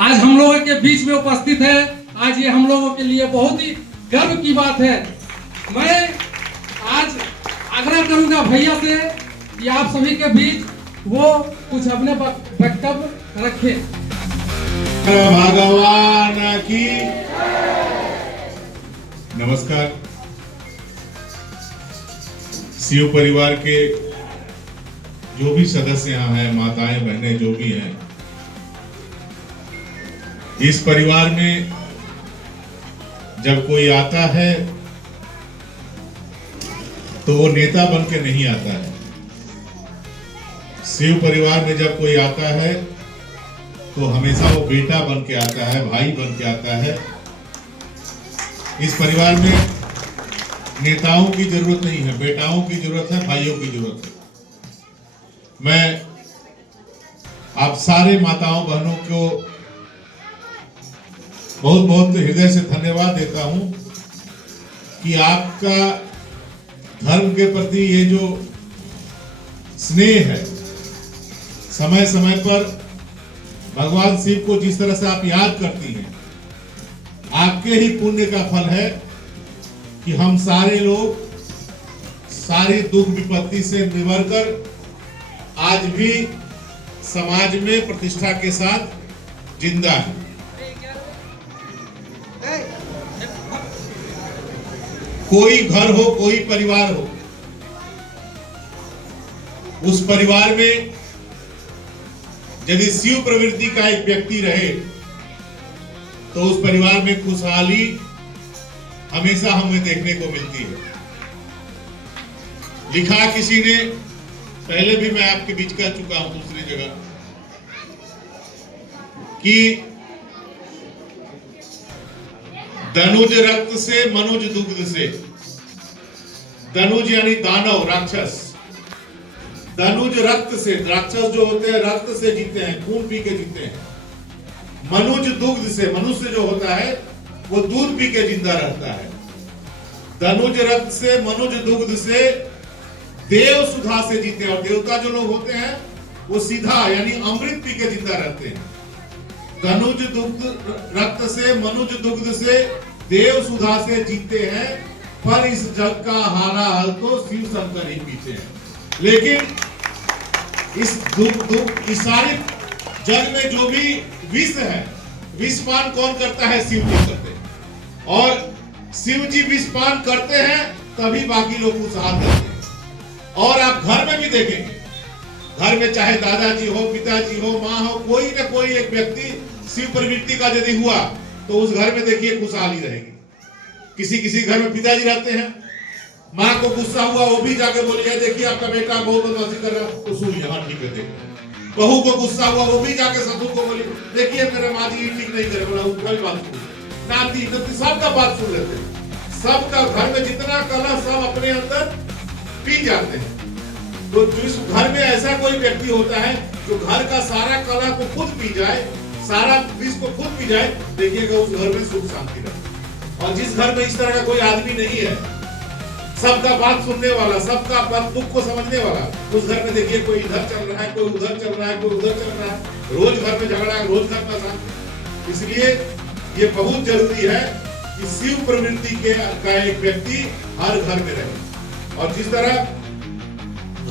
आज हम लोगों के बीच में उपस्थित है। आज ये हम लोगों के लिए बहुत ही गर्व की बात है। मैं आज आग्रह करूंगा भैया से कि आप सभी के बीच वो कुछ अपने वक्तव्य रखें। भगवान की नमस्कार। शिव परिवार के जो भी सदस्य यहाँ हैं, माताएं बहनें जो भी हैं, इस परिवार में जब कोई आता है तो वो नेता बन के नहीं आता है। शिव परिवार में जब कोई आता है तो हमेशा वो बेटा बन के आता है, भाई बन के आता है। इस परिवार में नेताओं की जरूरत नहीं है, बेटाओं की जरूरत है, भाइयों की जरूरत है। मैं आप सारे माताओं बहनों को बहुत बहुत हृदय से धन्यवाद देता हूं कि आपका धर्म के प्रति ये जो स्नेह है, समय समय पर भगवान शिव को जिस तरह से आप याद करती हैं, आपके ही पुण्य का फल है कि हम सारे लोग सारी दुख विपत्ति से निबर कर आज भी समाज में प्रतिष्ठा के साथ जिंदा है। कोई घर हो, कोई परिवार हो, उस परिवार में यदि शिव प्रवृत्ति का एक व्यक्ति रहे तो उस परिवार में खुशहाली हमेशा हमें देखने को मिलती है। लिखा किसी ने, पहले भी मैं आपके बीच कह चुका हूं दूसरी जगह, कि धनुज रक्त से मनुज दुग्ध से। धनुज यानी दानव, राक्षस। धनुज रक्त से, राक्षस जो होते हैं रक्त से जीते हैं, खून पी के जीते हैं। मनुज दुग्ध से, मनुष्य जो होता है वो दूध पी के जिंदा रहता है। धनुज रक्त से मनुज दुग्ध से देव सुधा से जीते हैं। और देवता जो लोग होते हैं वो सीधा यानी अमृत पी के जिंदा रहते हैं। धनुज दुग्ध रक्त से मनुज दुग्ध से देव सुधा से जीते हैं, पर इस जग का हारा हल तो शिव शंकर ही पीते हैं। लेकिन इस सारे जग में जो भी विष है, विषपान कौन करता है? शिव जी करते हैं। और शिव जी विषपान करते हैं तभी बाकी लोग खुशहाल रहते हैं। और आप घर में भी देखेंगे, घर में चाहे दादाजी हो, पिताजी हो, माँ हो, कोई ना कोई एक व्यक्ति शिव प्रवृत्ति का यदि हुआ तो उस घर में देखिए खुशहाली रहेगी। किसी किसी घर में पिताजी रहते हैं, माँ को गुस्सा हुआ वो भी जाके बोलिए देखिए आपका बेटा बहुत बदमाशी कर रहा है, तो सुनिए हाँ ठीक है देखिए। बहू को गुस्सा हुआ वो भी जाके ससुर को बोली देखिए मेरे माँ जी ठीक नहीं करे, बोला उसका भी बात सुन। नाती नाती सबका बात सुन लेते हैं। सबका घर में जितना कला सब अपने अंदर पी जाते हैं। तो जिस घर में ऐसा कोई व्यक्ति होता है जो घर का सारा कला को खुद पी जाए, सारा विष को खुद पी जाए, देखिएगा उस घर में सुख शांति रहे। और जिस घर में इस तरह का कोई आदमी नहीं है, सबका बात सुनने वाला, सबका दुख को समझने वाला, उस घर में देखिए कोई इधर चल रहा है, कोई उधर चल रहा है, कोई उधर चल रहा है, रोज घर में झगड़ा है, रोज घर में शांति। इसलिए ये बहुत जरूरी है कि शिव प्रवृत्ति का एक व्यक्ति हर घर में रहे। और जिस तरह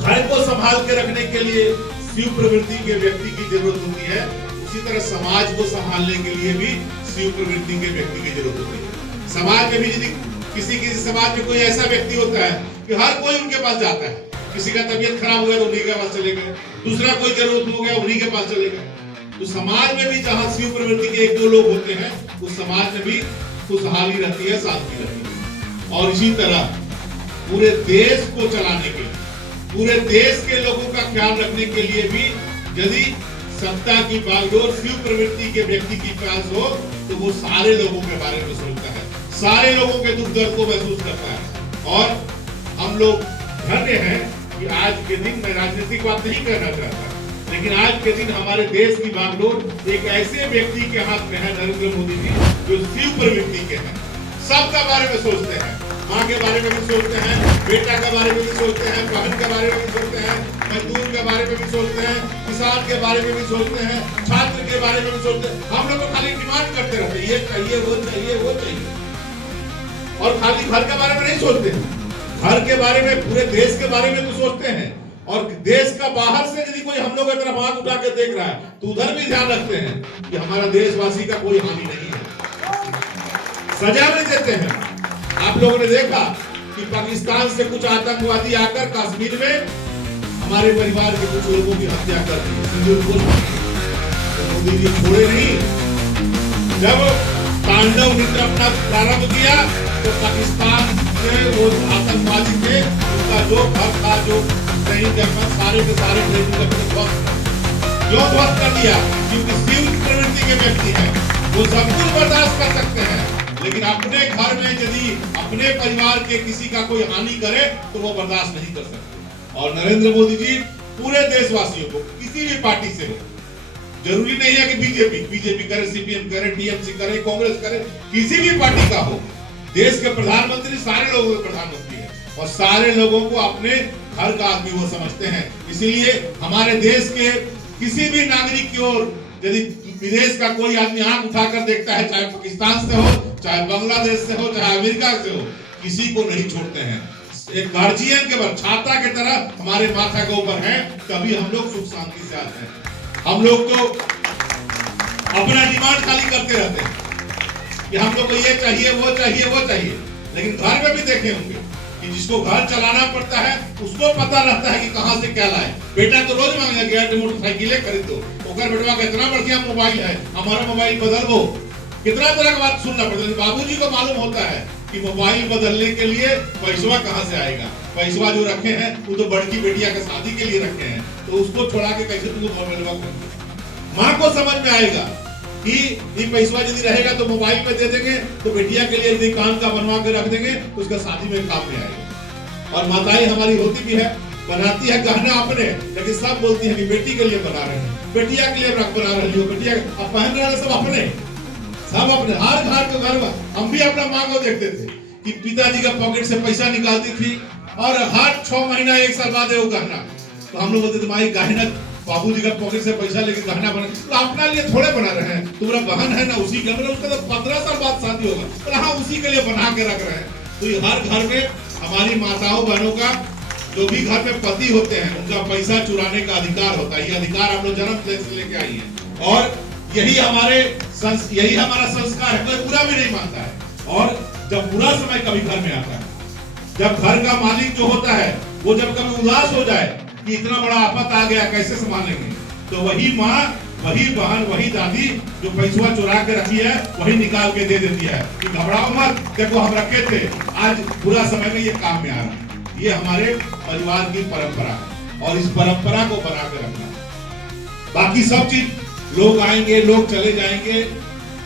घर को संभाल के रखने के लिए शिव प्रवृत्ति के व्यक्ति की जरूरत होती है, उसी तरह समाज को संभालने के लिए भी शिव प्रवृत्ति के व्यक्ति की जरूरत होती है। समाज में भी यदि किसी समाज में कोई ऐसा व्यक्ति होता है कि हर कोई उनके पास जाता है, किसी का तबीयत खराब हो गया तो उन्हीं के पास चले गए, दूसरा कोई जरूरत हो गया उन्हीं के पास चले गए। तो समाज में भी जहां शिव प्रवृत्ति के एक दो लोग होते हैं, उस समाज में भी खुशहाली रहती है, शांति रहती है। और इसी तरह पूरे देश को चलाने के लिए, पूरे देश के लोगों का ख्याल रखने के लिए भी यदि सत्ता की बागडोर शिव प्रवृत्ति के व्यक्ति की पास हो, तो वो सारे लोगों के बारे में सोचता है, सारे लोगों के दुख दर्द को महसूस करता है। और हम लोग धन्य हैं कि आज के दिन, मैं राजनीतिक बात नहीं करना चाहता, लेकिन आज के दिन हमारे देश की बागडोर एक ऐसे व्यक्ति के हाथ में है, नरेंद्र मोदी जी, जो शिव प्रवृत्ति के हैं। सबका बारे में सोचते हैं, माँ के बारे में भी सोचते हैं, बेटा के बारे में भी सोचते हैं, बहन के बारे में भी सोचते हैं, मजदूर के बारे में भी सोचते हैं, किसान के बारे में भी सोचते हैं, छात्र के बारे में भी सोचते हैं। हम लोग खाली डिमांड करते रहते हैं, ये चाहिए, वो चाहिए, वो चाहिए, और खाली घर के बारे में नहीं सोचते। घर के बारे में, पूरे देश के बारे में तो सोचते हैं। और देश का बाहर से यदि कोई हम लोग की तरफ आंख उठा के देख रहा है, तो उधर भी ध्यान रखते हैं कि हमारा देशवासी का कोई हानि नहीं है, सजा नहीं देते हैं। आप लोगों ने देखा कि पाकिस्तान से कुछ आतंकवादी आकर कश्मीर में हमारे परिवार के कुछ लोगों की हत्या कर दी, मोदी जी छोड़े नहीं। जब तांडव नृत्य अपना प्रारंभ किया तो पाकिस्तान से वो आतंकवादी थे, उनका जो घर था, जो सही जगह, सारे के सारे ध्वस्त कर दिया, क्योंकि शिव प्रवृत्ति के व्यक्ति हैं, वो सब कुछ बर्दाश्त कर सकते हैं, लेकिन अपने घर में यदि अपने परिवार के किसी का कोई हानि करे तो वो बर्दाश्त नहीं कर सकते। और नरेंद्र मोदी जी पूरे देशवासियों को, किसी भी पार्टी से हो, जरूरी नहीं है कि बीजेपी करे, सीपीएम करे, टीएमसी करे, कांग्रेस करे, किसी भी पार्टी का हो, देश के प्रधानमंत्री सारे लोगों के प्रधानमंत्री है, और सारे लोगों को अपने घर का आदमी वो समझते हैं। इसीलिए हमारे देश के किसी भी नागरिक की ओर यदि विदेश का कोई आदमी आंख उठाकर देखता है, चाहे पाकिस्तान से हो, चाहे बांग्लादेश से हो, चाहे अमेरिका से हो, किसी को नहीं छोड़ते हैं। एक गार्जियन के ऊपर, छाता की तरह हमारे माथा के ऊपर है, तभी हम लोग सुख शांति से आते हैं। हम लोग तो अपना डिमांड खाली करते रहते हैं कि हम लोग को ये चाहिए, वो चाहिए, वो चाहिए, लेकिन घर में भी देखे होंगे कि जिसको घर चलाना पड़ता है उसको पता रहता है कि कहां से क्या लाए। बेटा तो रोज मांगेगा, गया मोटरसाइकिलें खरीद दो, ओकर बेटवा का इतना बढ़िया मोबाइल है, हमारा मोबाइल बदल दो, कितना तरह की बात सुनना पड़ता है। बाबूजी को मालूम होता है कि मोबाइल बदलने के लिए पैसा कहां से आएगा, पैसा जो रखे हैं वो तो बड़की बेटिया के शादी के लिए रखे हैं, तो उसको छोड़ा के कैसे तुमको मोबाइल। माँ को समझ में आएगा कि ये पैसा यदि रहेगा तो मोबाइल पे दे देंगे, तो बेटिया के लिए यदि कान का बनवा के रख देंगे तो उसका शादी में काम में आएगा। और माताएं हमारी होती भी है, बनाती है गहना अपने, लेकिन सब बोलती है कि बेटी के लिए बना रहे हैं, बेटिया के लिए बना रही हो, बेटिया अब पहन रहे सब अपने, सब अपने। हर घर के घर में हम भी अपना माँ को देखते थे कि पिताजी का पॉकेट से पैसा निकालती थी और हर 6 महीना 1 साल बाद वो गहना, तो हम लोग बोलते थे माई गहना बाबूजी का पॉकेट से पैसा लेके गहना बना, तो अपना लिए थोड़े बना रहे हैं, तुम्हारा बहन है ना उसी का, मतलब उसका तो 15 साल बाद शादी होगा, तो हाँ उसी के लिए बना के रख रहे हैं। तो ये हर घर में हमारी माताओं बहनों का, जो भी घर में पति होते हैं, उनका पैसा चुराने का अधिकार होता है। ये अधिकार हम लोग जन्म से लेके आई है, और यही हमारा संस्कार है, कोई बुरा भी नहीं मानता है। और जब बुरा समय कभी घर में आता है, जब घर का मालिक जो होता है वो जब कभी उदास हो जाए कि इतना बड़ा आफत आ गया, कैसे संभालेंगे, तो वही माँ, वही बहन, वही दादी जो पैसा चुरा के रखी है वही निकाल के दे देती है कि घबराओ मत, देखो हम रखे थे, आज बुरा समय में ये काम में आ रहा है। ये हमारे परिवार की परंपरा है, और इस परंपरा को बना के रखना। बाकी सब चीज, लोग आएंगे, लोग चले जाएंगे,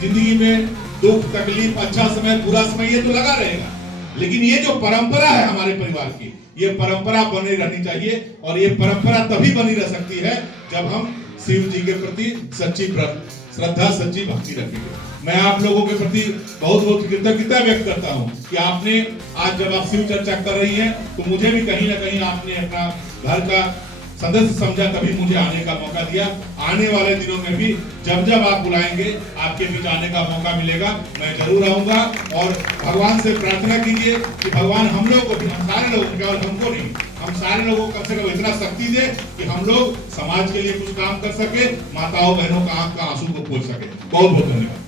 जिंदगी में दुख तकलीफ, अच्छा समय, बुरा समय, ये तो लगा रहेगा, लेकिन ये जो परंपरा है हमारे परिवार की, ये परंपरा बनी रहनी चाहिए। और ये परंपरा तभी बनी रह सकती है जब हम शिव जी के प्रति सच्ची श्रद्धा, सच्ची भक्ति रखेंगे। मैं आप लोगों के प्रति बहुत बहुत कृतज्ञता व्यक्त करता हूँ कि आपने आज जब आप शिव चर्चा कर रही हैं, तो मुझे भी कहीं ना कहीं आपने अपना घर का सदस्य समझा, तभी मुझे आने का मौका दिया। आने वाले दिनों में भी जब जब आप बुलाएंगे, आपके बीच आने का मौका मिलेगा, मैं जरूर आऊंगा। और भगवान से प्रार्थना कीजिए कि भगवान हम लोग को भी, हम सारे लोगों को, केवल हमको नहीं, हम सारे लोगों को कम से कम इतना शक्ति दे कि हम लोग समाज के लिए कुछ काम कर सके, माताओं बहनों का आंख का आंसू को पोंछ सके। बहुत बहुत धन्यवाद।